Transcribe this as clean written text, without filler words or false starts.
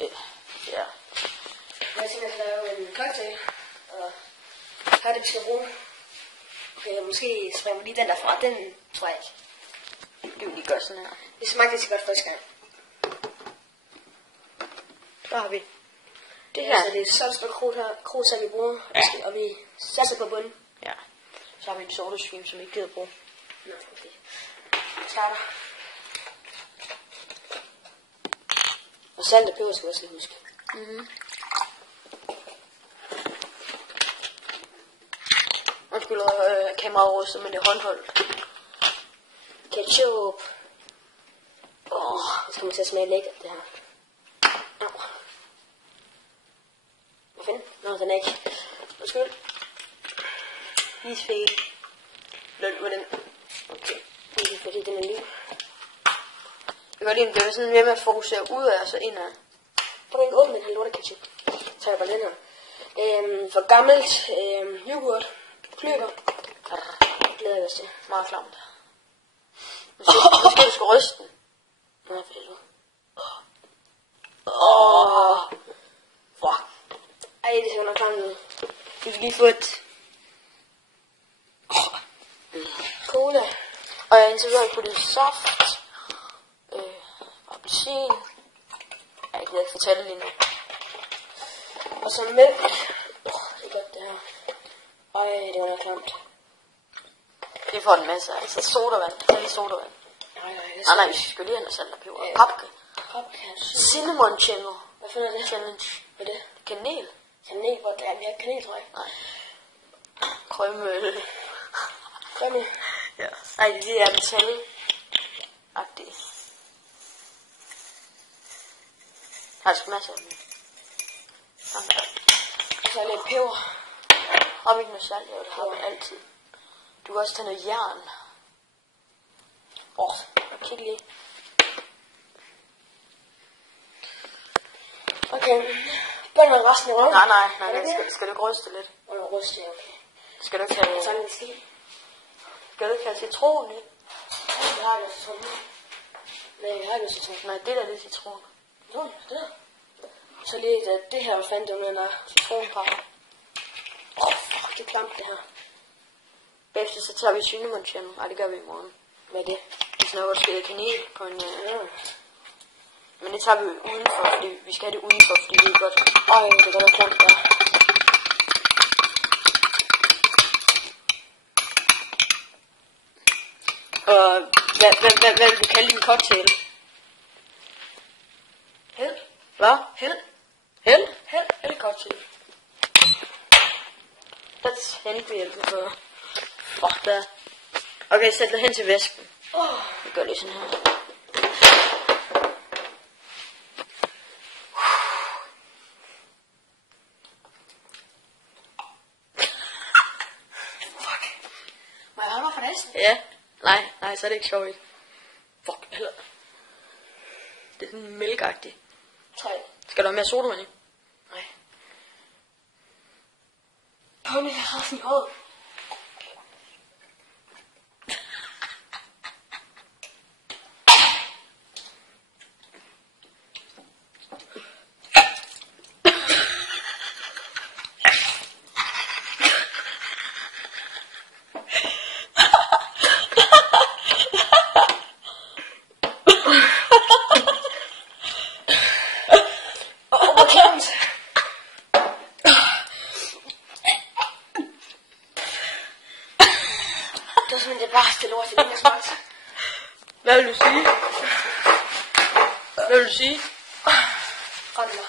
Ja. Jeg tænker, at lave en cocktail, og her det, vi skal bruge. Okay, måske springer vi lige den derfra. Den tror jeg ikke. Det vil lige gøre sådan her. Det smagte ikke så godt første gang. Så har vi det Ja, her. så det er så et krudtag, vi bruger, ja. Og vi satser på bunden. Ja. Så har vi en sodastream, som vi ikke gider bruge. Nå, okay. Starter. Og salt og peber skal vi også lige huske. Undskyld, kameraet rustet, men det er håndholdt. Ketchup. Det skal man til at smage lækkert, det her. Au. Hvad fanden? Nå, den er ikke. Undskyld. Isfæl. Lød med den. Okay. Det er fordi, den er lige. Jeg kan godt lide, at det er sådan mere med at fokusere ud af og så indad. Prøv at åbne den her lorte ketchup. Så tager jeg bare den her. For gammelt yoghurt. Kløber. Glæder jeg os til. Meget klamt. Måske du skal ryste den. Nå, for helvede. Fuck. Ej, det ser nok klamt ud. Vi skal lige få et... Cola. Og jeg indtil videre puttet saft. Appelsin. Jeg kan ikke fortælle lige nu. Og så mælk. Det er godt det her. Ej, det var nok klamt. Det får en masse. Altså sodavand. Salt sodavand. Nej, vi skal lige have noget salt og peber. Papke. Cinnamon channel. Hvad fanden er det? Challenge. Hvad er det? Kanel. Kanel, hvor der er mere kanel, tror jeg. Nej. Krømmel. Krømmel. Ja. Ej, det er metal-agtigt. Har sgu masser af dem. Og så lidt peber. Har vi ikke noget salt? Ja, det har vi altid. Du kan også tage noget jern. Kig lige. Okay. Bønder resten af røven. Nej, skal du ikke ryste lidt? Ryste, okay. Skal du ikke have... Sådan en ske. Skal du ikke have citron i? Jeg har ikke citron. Nej, jeg har ikke citron. Nej, det der det er citron. Citron, det der. Så lige det her, hvad fanden det med, der Citronpapper. Fuck, det er klamt det her. Bagefter så tager vi cinnamon channel. Ej, det gør vi i morgen. Hvad er det? Vi snakker også lidt kanel på en... Men det tager vi udenfor, fordi vi skal have det udenfor, fordi det er godt. Det er godt nok klamt der. Og hvad vil du kalde din cocktail? Held. Hvad? Held. Held? Held eller cocktail. That's held for... Fuck da. Okay, sæt dig hen til væsken. Vi gør lige sådan her. Må jeg holde mig for næsten? Ja. Nej, så er det ikke sjovt. Fuck, heller. Det er sådan mælkagtigt. 3. Skal du have mere sodavand i? Nej. Pony har haft en hoved. Det var simpelthen det værste lort, jeg lige har smagt. Hvad vil du sige? Hvad vil du sige? Rød mig.